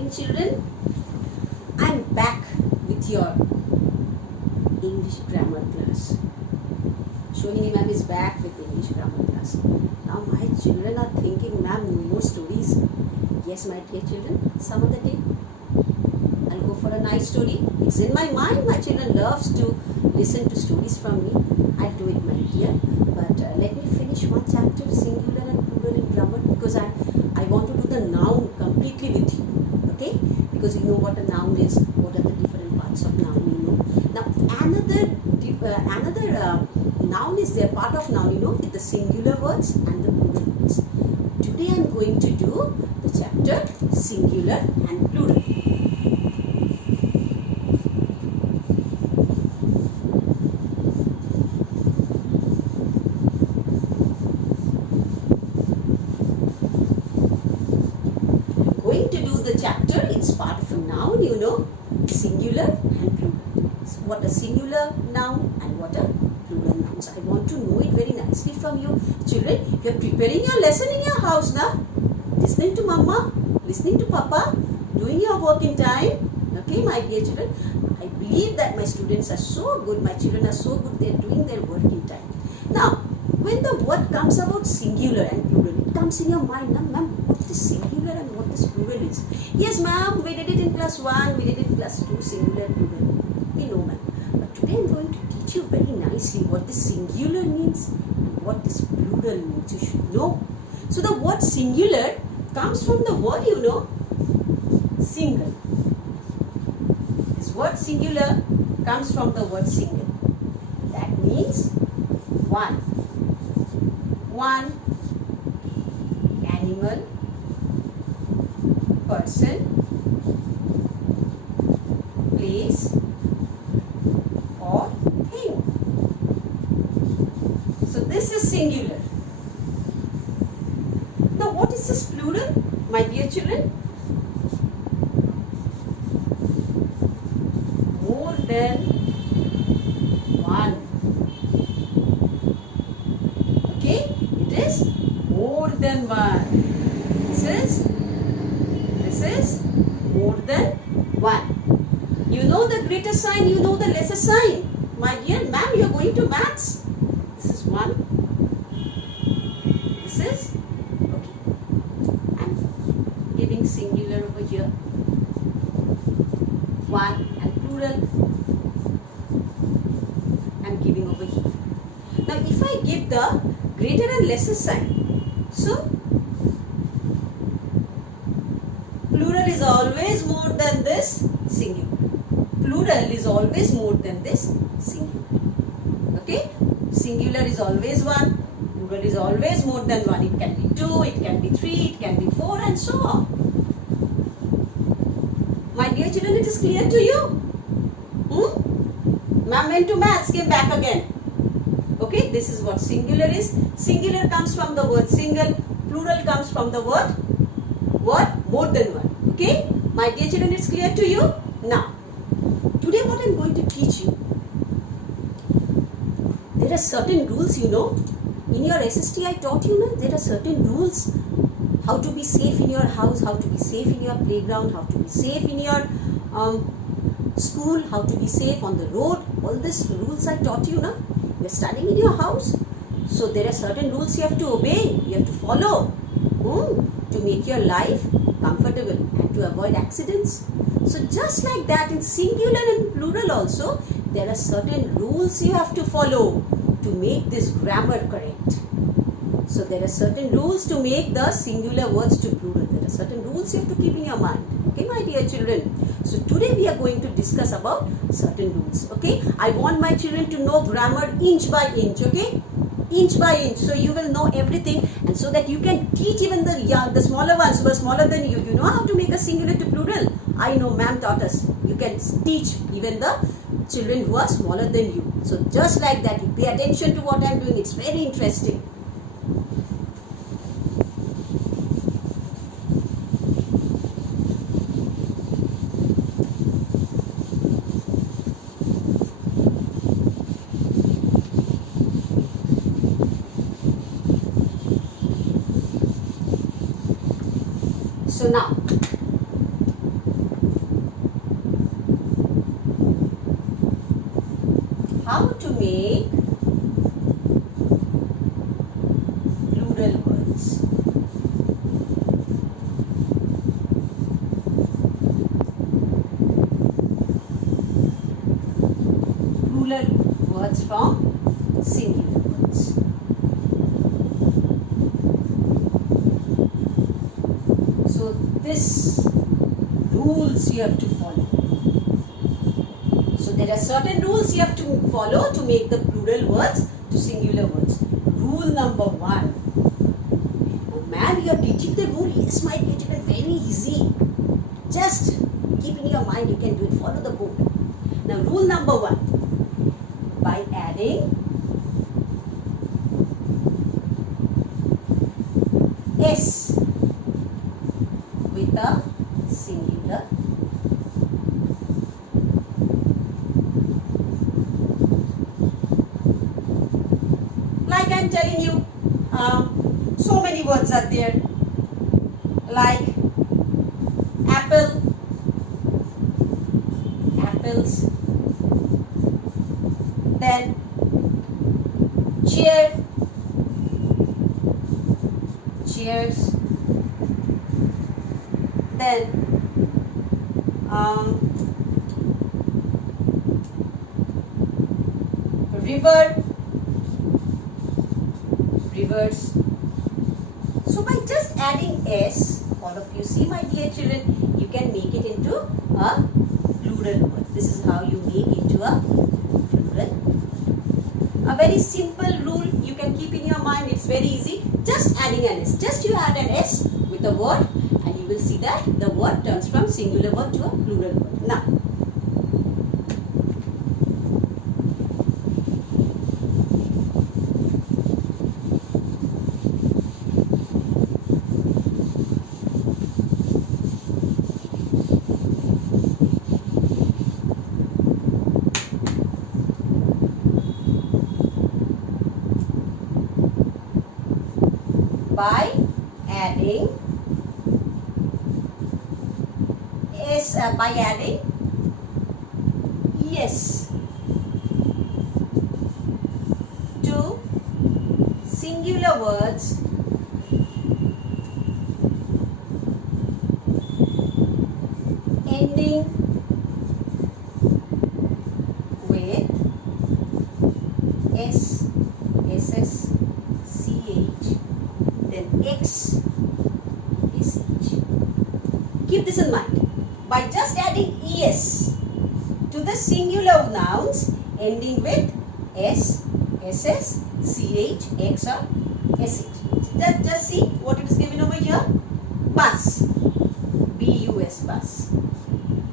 morning, children. I'm back with your English grammar class. Shohini ma'am is back with English grammar class. Now my children are thinking, ma'am, no more stories. Yes, my dear children, some other day I'll go for a nice story. It's in my mind. My children loves to listen to stories from me. I'll do it, my dear. But let me finish one chapter, singular and plural in grammar, because I want to do the noun completely with you. Okay? Because you know what a noun is, what are the different parts of noun, you know. Now another noun is there, part of noun, you know, with the singular words and the plural words. Today I am going to do the chapter singular and plural. Chapter, it's part of a noun, you know, singular and plural. So what a singular noun and what a plural noun. So I want to know it very nicely from you. Children, you're preparing your lesson in your house now. Listening to mama, listening to papa, doing your work in time. Okay, my dear children, I believe that my students are so good, my children are so good, they're doing their work in time. Now, when the word comes about singular and plural, it comes in your mind, now, ma'am, what is singular and what is plural is? Yes, ma'am, we did it in class 1, we did it in class 2, singular, plural. We know, ma'am. But today I'm going to teach you very nicely what this singular means and what this plural means. You should know. So the word singular comes from the word, you know, single. This word singular comes from the word single. That means one. One animal, person, place or thing. So this is singular. Now what is this plural, my dear children? More than one. Okay, it is more than one. This is more than one. You know the greater sign, you know the lesser sign. My dear ma'am, you are going to maths. This is one. This is, okay. I'm giving singular over here. One and plural. I'm giving over here. Now if I give the greater and lesser sign, so plural is always more than this singular. Plural is always more than this singular. Okay? Singular is always one. Plural is always more than one. It can be 2, it can be 3, it can be 4 and so on. My dear children, it is clear to you? Ma'am went to maths, came back again. Okay? This is what singular is. Singular comes from the word single. Plural comes from the word more than one. Okay, my dear children, it's clear to you? Now, today what I'm going to teach you, there are certain rules, you know. In your SST I taught you, no? There are certain rules. How to be safe in your house, how to be safe in your playground, how to be safe in your school, how to be safe on the road. All these rules I taught you, no? You're studying in your house. So there are certain rules you have to obey, you have to follow. To make your life comfortable and to avoid accidents. So just like that, in singular and plural also, there are certain rules you have to follow to make this grammar correct. So there are certain rules to make the singular words to plural. There are certain rules you have to keep in your mind. Okay, my dear children. So today we are going to discuss about certain rules. Okay, I want my children to know grammar inch by inch. Okay, inch by inch, so you will know everything, and so that you can teach even the smaller ones who are smaller than you. You know how to make a singular to plural. I know, ma'am taught us. You can teach even the children who are smaller than you. So just like that, you pay attention to what I am doing. It's very interesting. So now, this rules you have to follow. So there are certain rules you have to follow to make the plural words to singular words. Rule number 1. Oh man, you are teaching the rule. Yes, my dear children, very easy. Just keep in your mind, you can do it. Follow the book. Now rule number 1. By adding S with a singular like I am telling you, so many words are there, like apple, apples, then chair, chairs, then river, rivers. So by just adding S, all of you see, my dear children, you can make it into a plural word. This is how you make into a plural. A very simple rule you can keep in your mind. It's very easy. Just adding an S. Just you add an S with a word and you will see that the word turns from singular word to a plural word. Now, by adding S, by adding yes to singular words ending with S, SS, CH, then X, SH. Keep this in mind. By just adding ES to the singular nouns ending with S, SS, CH, X or SH. Just see what it is given over here. Bus. B-U-S, bus.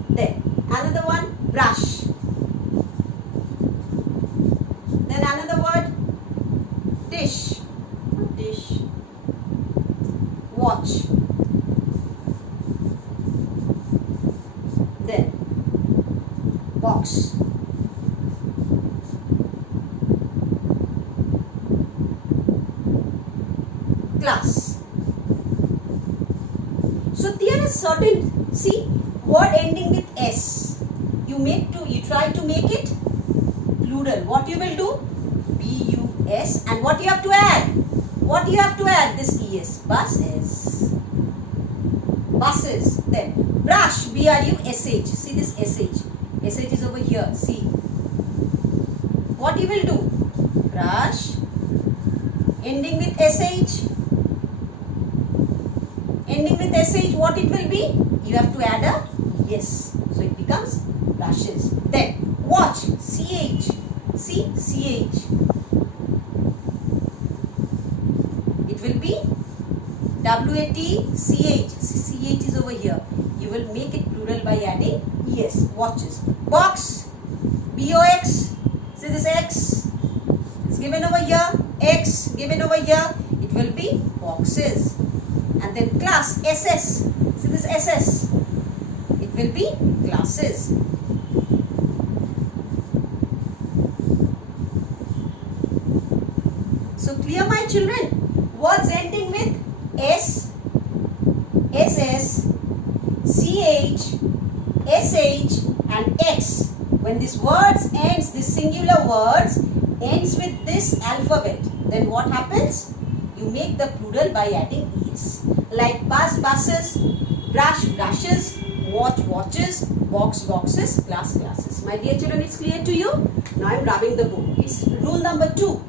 Then another one, brush. Then another word, dish. Dish. Watch. Then box. Class. So there are certain, see, word ending with S. You try to make it plural. What you will do? B-U-S, and what you have to add? What you have to add? This ES. Buses. Buses. Then brush. B-R-U-S-H. See this SH. SH is over here. See. What you will do? Brush. Ending with SH. Ending with SH. What it will be? You have to add a yes. So it becomes brushes. Then watch. CH. See. CH. It will be W-A-T-C-H. CH is over here. You will make it plural by adding ES. Watches. Box. B-O-X. See this X. It's given over here. X given over here. It will be boxes. And then class. SS. See this SS. It will be classes. So clear, my children? Words ending with S, SS, CH, SH and X. When this words ends, this singular words ends with this alphabet, then what happens? You make the plural by adding ES. Like bus, buses, brush, brushes, watch, watches, box, boxes, class, classes. My dear children, it's clear to you? Now I am rubbing the book. It's rule number 2.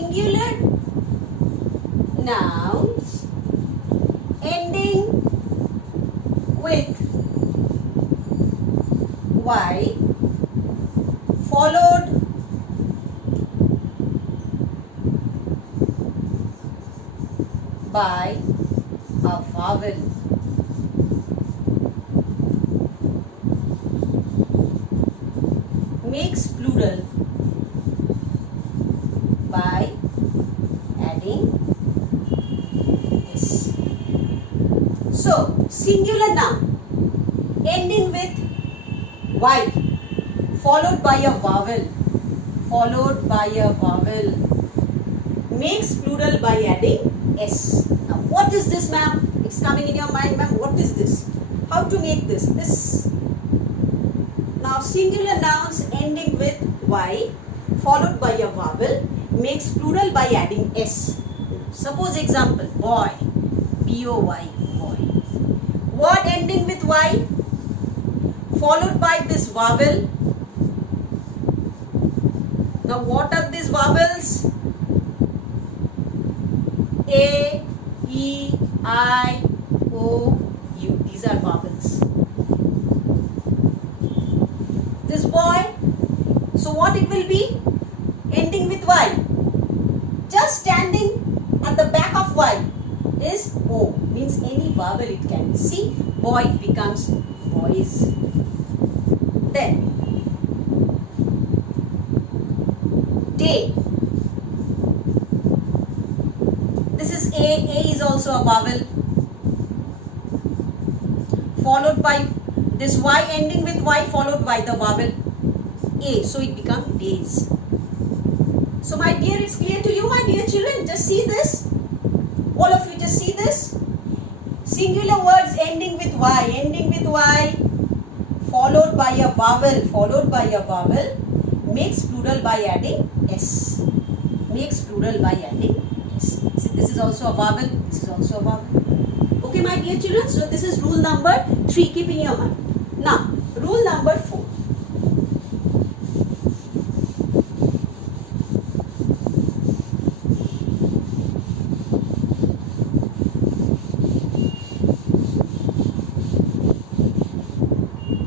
singular nouns ending with y followed by a vowel. Makes plural by adding s. So, singular noun ending with y followed by a vowel makes plural by adding s. Now, what is this, ma'am? It's coming in your mind, ma'am. What is this? How to make this? Now, singular nouns ending with y followed by a vowel makes plural by adding s. Suppose example, boy, B-O-Y, boy. Word ending with y followed by this vowel. Now, what are these vowels? A, E, I, O, U. These are vowels. This boy, so what it will be? Ending with y. Just standing at the back of y is O. Means any vowel it can be. See, boy becomes boys. Then, day. This is A. A is also a vowel. Followed by this y ending with y followed by the vowel A. So it becomes days. So my dear, it's clear to you, my dear children. Just see this. All of you just see this. Singular words ending with y followed by a vowel makes plural by adding s. See, this is also a vowel. Okay, my dear children. So this is rule number 3. Keep in your mind. Now, rule number 4.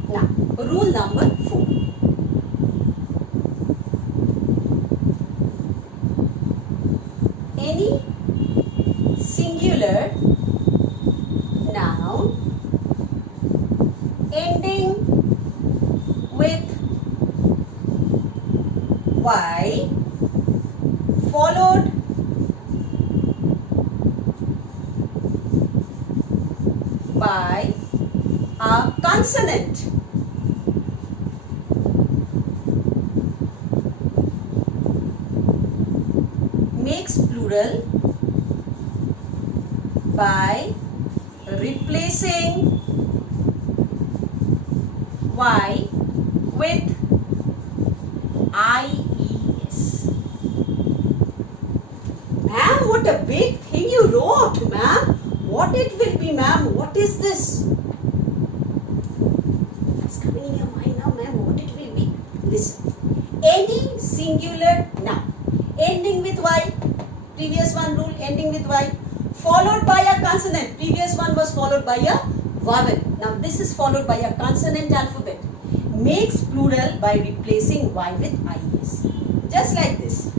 Now, rule number 4. Any singular noun ending with y followed by a consonant makes plural by replacing y with ies. Ma'am, what a big thing you wrote, ma'am. What it will be, ma'am? What is this? It's coming in your mind now, ma'am. What it will be? Listen. Any singular noun ending with y, previous one rule ending with y, followed by a consonant. Previous one was followed by a vowel. Now this is followed by a consonant alphabet. Makes plural by replacing y with ies. Just like this.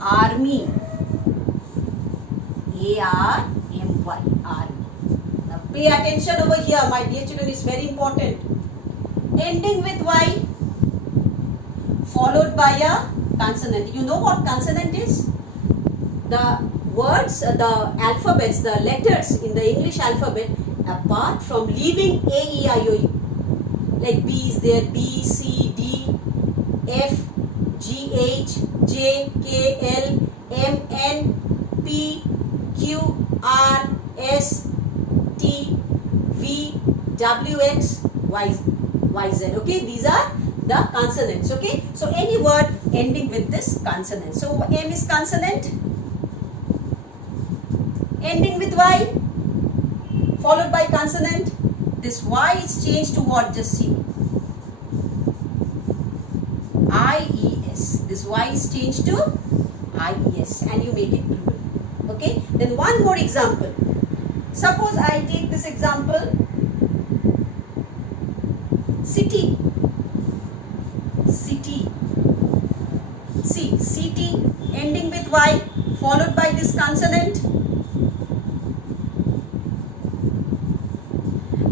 Army. A-R-M-Y. Army. Now pay attention over here, my dear children. It's very important. Ending with y followed by a consonant. You know what consonant is? The words, the alphabets, the letters in the English alphabet, apart from leaving A, E, I, O, U. Like B is there, B, C, D, F, G, H, J, K, L, M, N, P, Q, R, S, T, V, W, X, Y, Z. Okay, these are the consonants. Okay, so any word ending with this consonant. So M is consonant ending with Y followed by consonant. This Y is changed to what? Just see. IES. IES. This Y is changed to IES and you make it plural. Okay. Then one more example. Suppose I take this example. City. City. See, CT ending with Y followed by this consonant.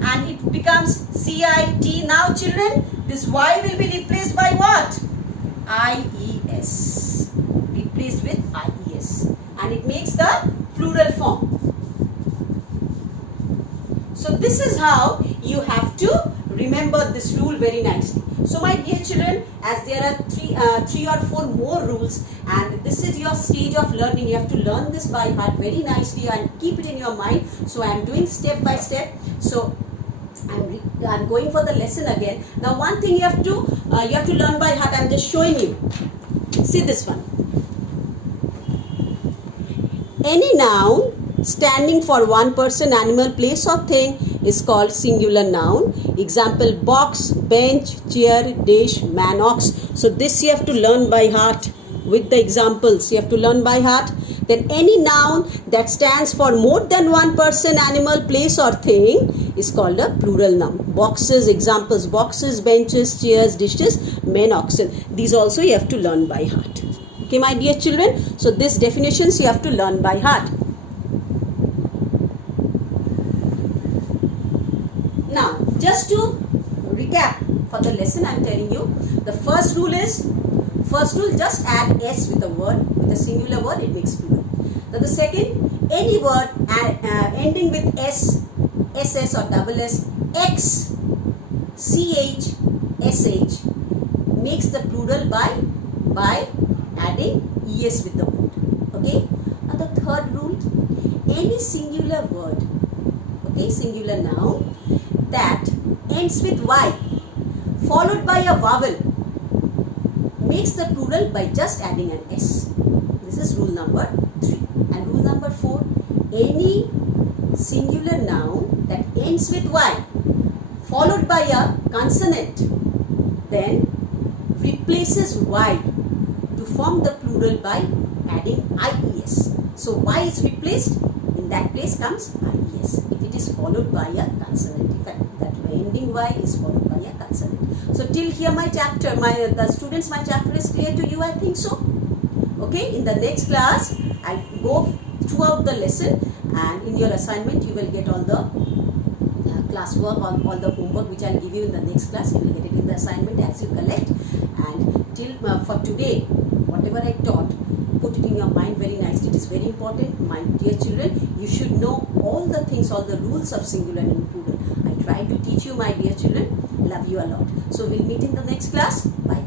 And it becomes CIT. Now children, this Y will be replaced by what? IES. Replaced with IES. And it makes the plural form. So this is how you have to remember this rule very nicely. So my dear children, as there are three or four more rules and this is your stage of learning, you have to learn this by heart very nicely and keep it in your mind. So I am doing step by step. So I'm going for the lesson again. Now one thing you have to learn by heart. I'm just showing you. See this one. Any noun standing for one person, animal, place or thing is called singular noun. Example: box, bench, chair, dish, man, ox. So this you have to learn by heart with the examples. You have to learn by heart. Then any noun that stands for more than one person, animal, place or thing is called a plural noun. Boxes, examples: boxes, benches, chairs, dishes, men, oxen. These also you have to learn by heart. Okay, my dear children. So these definitions you have to learn by heart. Now, just to recap for the lesson, I am telling you, the first rule just add S with a word, with a singular word, it makes plural. Now the second, any word ending with S, SS or double S, X, CH, SH makes the plural by adding ES with the word. Okay. Now the third rule, any singular word, okay, singular noun that ends with Y followed by a vowel makes the plural by just adding an S. This is rule number 3. And rule number 4, any singular noun that ends with Y followed by a consonant then replaces Y to form the plural by adding IES. So Y is replaced, in that place comes IES if it is followed by a consonant. In fact, that ending Y is followed by a consonant. So till here my chapter, my chapter is clear to you, I think so. Okay, in the next class I'll go throughout the lesson and in your assignment you will get all the classwork, all the homework which I'll give you in the next class. You will get it in the assignment as you collect. And till for today, whatever I taught, put it in your mind very nicely. It is very important, my dear children. You should know all the things, all the rules of singular and plural. I try to teach you, my dear children. Love you a lot. So we'll meet in the next class. Bye.